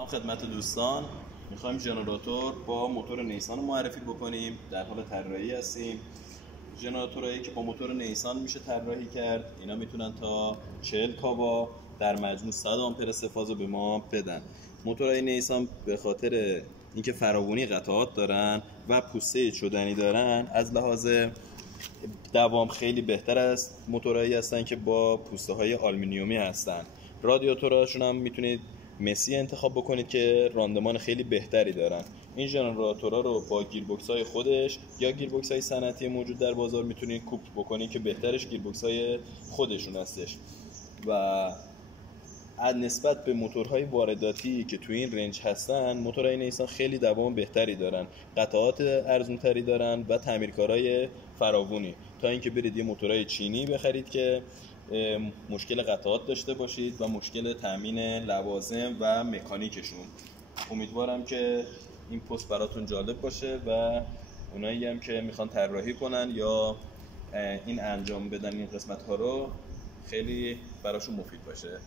سلام خدمت دوستان. میخوایم ژنراتور با موتور نیسان رو معرفی بکنیم. در حال طراحی هستیم. ژنراتورایی که با موتور نیسان میشه طراحی کرد، اینا میتونن تا 40 کاوا در مجموع 100 آمپر استفاده به ما بدن. موتورهای نیسان به خاطر اینکه فراوانی قطعات دارن و پوسته چدنی دارن، از لحاظ دوام خیلی بهتر از موتورهایی هستن که با پوسته های آلومینیومی هستن. رادیاتورهاشون هم میتونید مسی انتخاب بکنید که راندمان خیلی بهتری دارن. این ژنراتورها رو با گیربکس های خودش یا گیربکس های صنعتی موجود در بازار میتونید کوپل بکنید که بهترش گیربکس های خودشون هستش. و از نسبت به موتورهای وارداتی که توی این رنج هستن، موتورهای نیسان خیلی دوام بهتری دارن، قطعات ارزونتری دارن و تعمیرکارهای فراوانی، تا اینکه برید یه موتورهای چینی بخرید که مشکل قطعات داشته باشید و مشکل تامین لوازم و مکانیکشون. امیدوارم که این پست براتون جالب باشه و اونایی هم که میخوان طراحی کنن یا این انجام بدن این قسمت ها رو خیلی براشون مفید باشه.